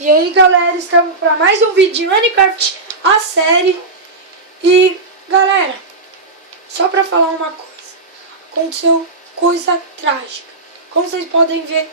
E aí galera, estamos para mais um vídeo de Minecraft, a série. E galera, só para falar uma coisa, aconteceu coisa trágica. Como vocês podem ver,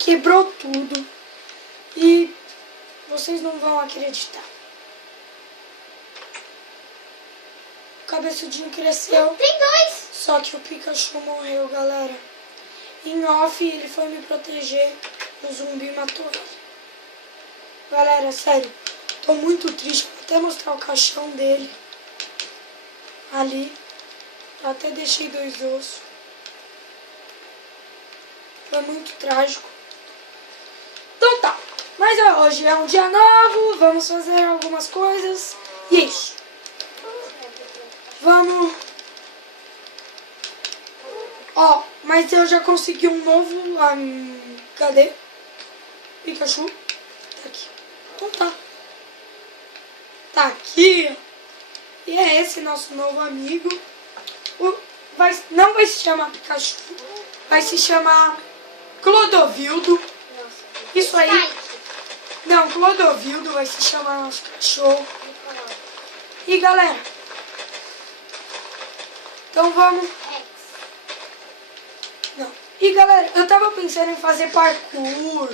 quebrou tudo e vocês não vão acreditar. O cabeçudinho cresceu. Tem dois. Só que o Pikachu morreu, galera. Em off ele foi me proteger, o zumbi matou ele. Galera, sério, tô muito triste. Vou até mostrar o caixão dele. Ali. Eu até deixei 2 ossos. Foi muito trágico. Então tá. Mas hoje é um dia novo. Vamos fazer algumas coisas. E é isso. Vamos. Ó, mas eu já consegui um novo. Cadê? Pikachu. Tá aqui. Então tá. Tá aqui. E é esse nosso novo amigo. Não vai se chamar Pikachu. Vai se chamar Clodovildo. Isso aí. Não, Clodovildo vai se chamar nosso cachorro. E galera. Então vamos. Não. E galera, eu tava pensando em fazer parkour.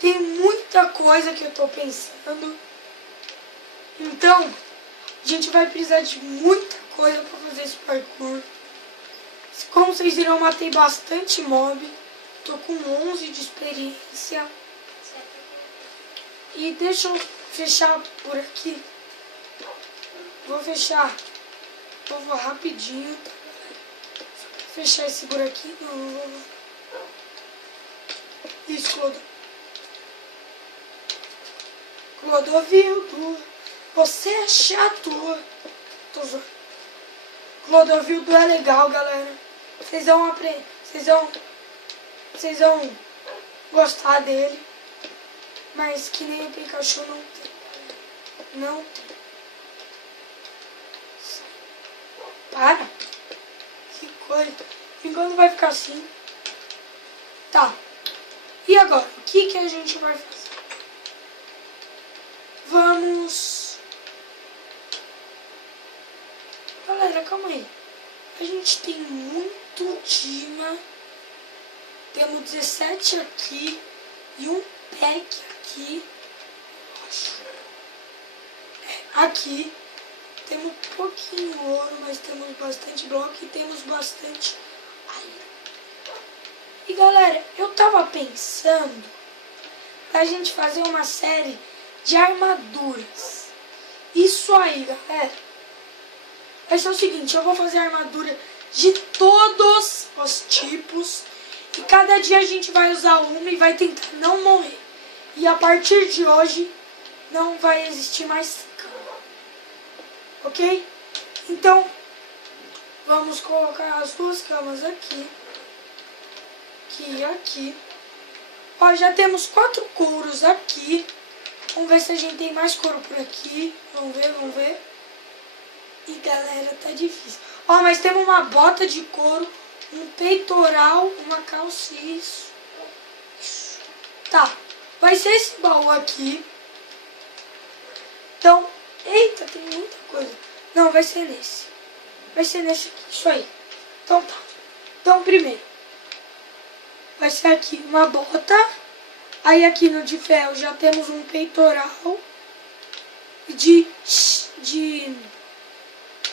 Tem muita coisa que eu tô pensando. Então, a gente vai precisar de muita coisa pra fazer esse parkour. Como vocês viram, eu matei bastante mob. Tô com 11 de experiência. E deixa eu fechar por aqui. Vou fechar. Vou rapidinho. Fechar esse buraquinho. Não. Isso, Clodovildo, você é chato. Tô zoando. Clodovildo é legal, galera. Vocês vão aprender. Vocês vão gostar dele. Mas que nem o Pikachu não tem. Não tem. Para. Que coisa. Enquanto vai ficar assim. Tá. E agora? O que a gente vai fazer? Vamos. Galera, calma aí. A gente tem muito dima. Temos 17 aqui. E um pack aqui. Aqui. Temos um pouquinho ouro, mas temos bastante bloco e temos bastante aí. E galera, eu tava pensando pra gente fazer uma série de armaduras. Isso aí, galera. Vai ser o seguinte, eu vou fazer armadura de todos os tipos. E cada dia a gente vai usar uma e vai tentar não morrer. E a partir de hoje não vai existir mais cama. Ok? Então, vamos colocar as 2 camas aqui. Aqui e aqui. Ó, já temos 4 couros aqui. Vamos ver se a gente tem mais couro por aqui. Vamos ver. E galera, tá difícil. Ó, mas temos uma bota de couro, um peitoral, uma calça. Isso. Tá. Vai ser esse baú aqui. Então, eita, tem muita coisa. Não, vai ser nesse. Vai ser nesse aqui. Isso aí. Então tá. Então primeiro. Vai ser aqui uma bota. Aí aqui no de ferro já temos um peitoral.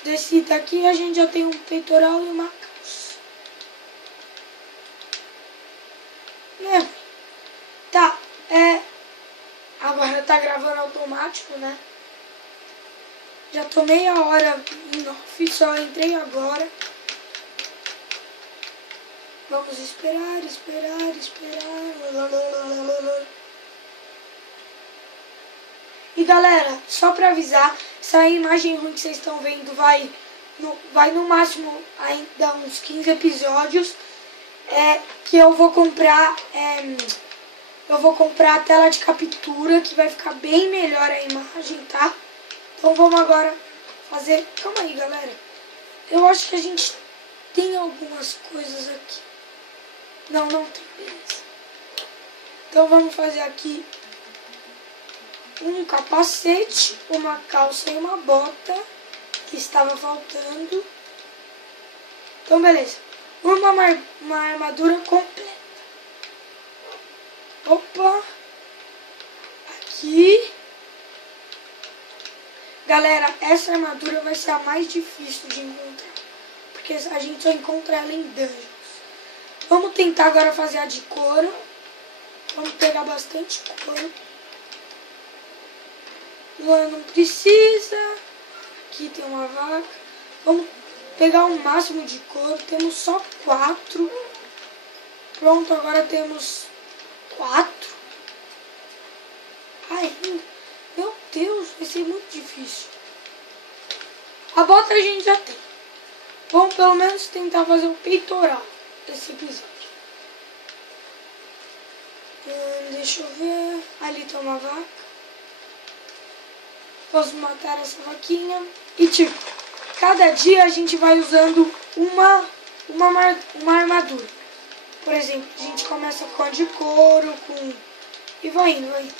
Desse daqui a gente já tem um peitoral e uma calça. Né? Tá, agora tá gravando automático, né? Já tô meia hora em off, só entrei agora. Vamos esperar. E galera, só pra avisar, essa imagem ruim que vocês estão vendo vai no máximo ainda uns 15 episódios. Que eu vou comprar a tela de captura, que vai ficar bem melhor a imagem, tá? Então vamos agora fazer... Calma aí, galera. Eu acho que a gente tem algumas coisas aqui. Não tem, beleza. Então vamos fazer aqui um capacete, uma calça e uma bota que estava faltando. Então, beleza. Uma armadura completa. Opa. Aqui. Galera, essa armadura vai ser a mais difícil de encontrar. Porque a gente só encontra ela em dungeons. Vamos tentar agora fazer a de couro. Vamos pegar bastante couro. Luan não precisa. Aqui tem uma vaca. Vamos pegar o máximo de couro. Temos só 4. Pronto, agora temos 4. Ainda. Meu Deus, vai ser muito difícil. A bota a gente já tem. Vamos pelo menos tentar fazer o peitoral desse episódio. Deixa eu ver. Ali tem uma vaca. Posso matar essa vaquinha. E tipo, cada dia a gente vai usando uma armadura. Por exemplo, a gente começa com a de couro, e vai indo, vai indo.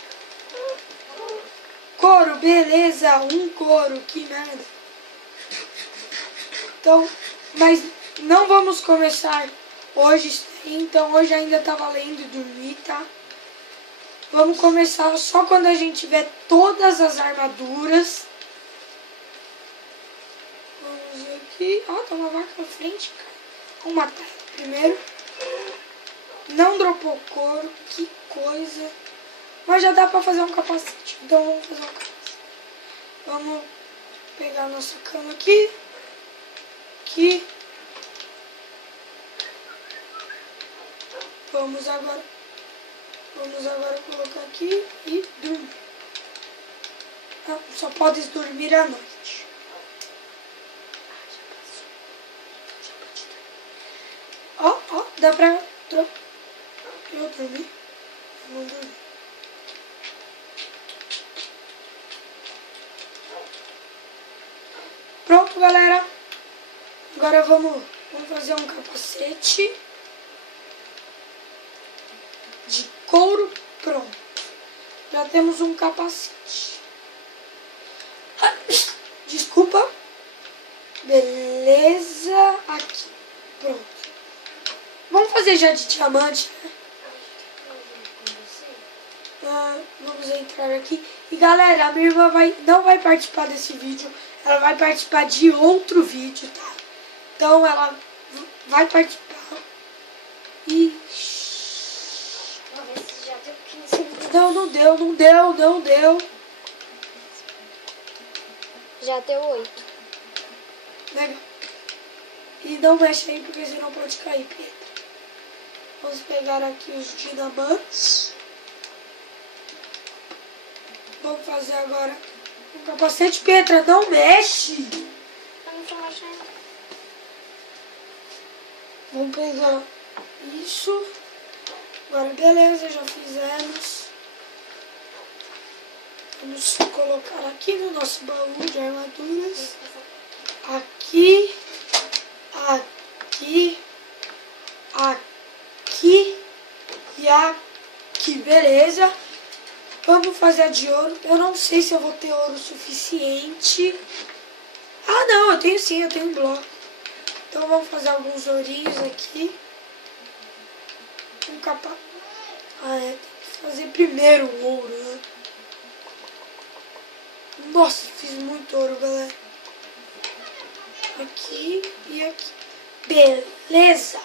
Couro, beleza, um couro, que merda. Então, mas não vamos começar hoje, então hoje ainda tá valendo dormir, tá? Vamos começar só quando a gente tiver todas as armaduras. Vamos ver aqui. Ó, tá uma vaca na frente, cara. Vamos matar ela primeiro. Não dropou couro, que coisa. Mas já dá pra fazer um capacete. Então vamos fazer um capacete. Vamos pegar a nossa cama aqui. Aqui. Vamos agora colocar aqui e dormir. Ah, só podes dormir à noite. Ó, dá pra eu dormir. Vamos dormir. Pronto, galera. Agora vamos fazer um capacete de couro pronto. Já temos um capacete. Desculpa. Beleza. Aqui. Pronto. Vamos fazer já de diamante, né? Vamos entrar aqui. E galera, a minha irmã não vai participar desse vídeo. Ela vai participar de outro vídeo, tá? Então ela vai participar. E... Vamos ver se já deu 15 minutos. Não deu. Já deu 8. Legal. E não mexe aí porque senão pode cair, Pedro. Vamos pegar aqui os dinamantes. Vamos fazer agora um capacete. Petra, não mexe! Eu não tô mexendo. Vamos pegar isso. Agora beleza, já fizemos. Vamos colocar aqui no nosso baú de armaduras. Aqui. Aqui. Aqui. E aqui. Beleza. Vamos fazer a de ouro. Eu não sei se eu vou ter ouro suficiente. Ah, não, eu tenho sim, eu tenho um bloco. Então vamos fazer alguns ourinhos aqui. Um capa... tem que fazer primeiro o ouro, né? Nossa, fiz muito ouro, galera. Aqui e aqui. Beleza.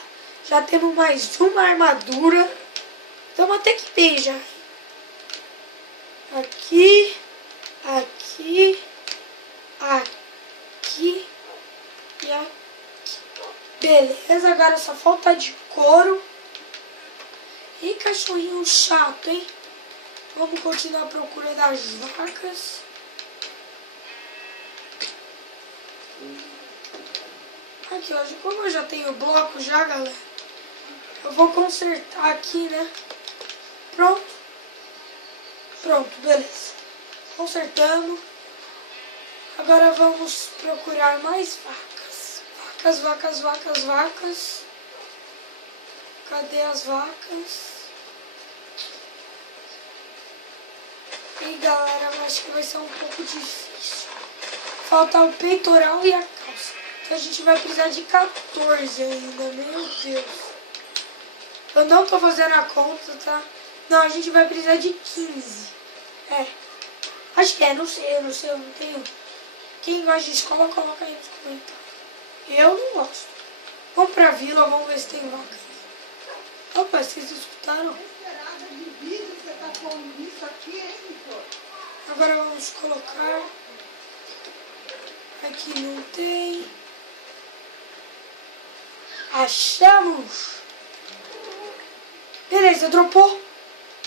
Já temos mais uma armadura. Estamos até que bem já. Aqui, aqui, aqui e aqui. Beleza, agora só falta de couro. E cachorrinho chato, hein? Vamos continuar a procura das vacas. Aqui, ó, como eu já tenho bloco já, galera, eu vou consertar aqui, né? Pronto. Pronto, beleza. Consertamos. Agora vamos procurar mais vacas. Vacas. Cadê as vacas? E galera, eu acho que vai ser um pouco difícil. Falta o peitoral e a calça. Então a gente vai precisar de 14 ainda, meu Deus. Eu não tô fazendo a conta, tá? Não, a gente vai precisar de 15. É. Acho que é, não sei, eu não tenho. Quem gosta de escola, coloca aí nos comentários. Eu não gosto. Vamos pra vila, vamos ver se tem vaca. Opa, vocês escutaram? Agora vamos colocar. Aqui não tem. Achamos! Beleza, dropou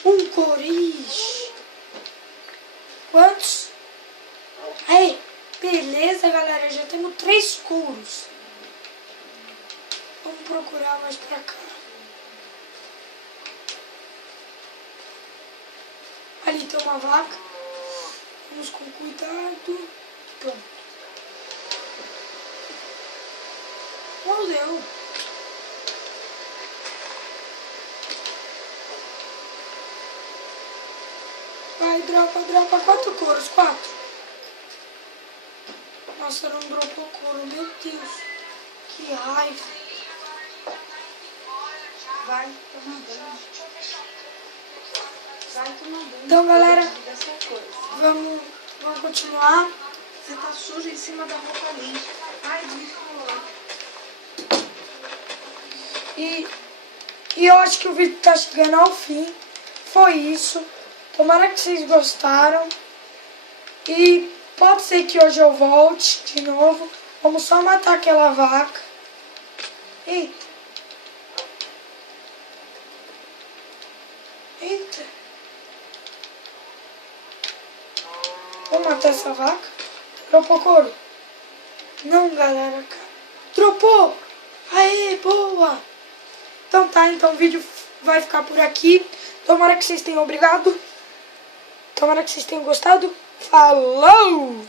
um coris. Quantos? Aí, beleza, galera. Já temos 3 couros. Vamos procurar mais pra cá. Ali tem uma vaca. Vamos com cuidado. Pronto. Morreu. Vai, dropa. 4 couros, 4. Nossa, não dropou couro. Meu Deus. Que raiva. Vai tomar banho. Vai tomar banho. Então, galera, Dessa coisa. vamos continuar. Você tá sujo em cima da roupa limpa. Ai, desculpa. E eu acho que o vídeo tá chegando ao fim. Foi isso. Tomara que vocês gostaram. E pode ser que hoje eu volte de novo. Vamos só matar aquela vaca. Eita. Eita. Vamos matar essa vaca. Dropou couro? Não, galera. Dropou! Aê, boa! Então tá, então o vídeo vai ficar por aqui. Tomara que vocês tenham gostado. Falou!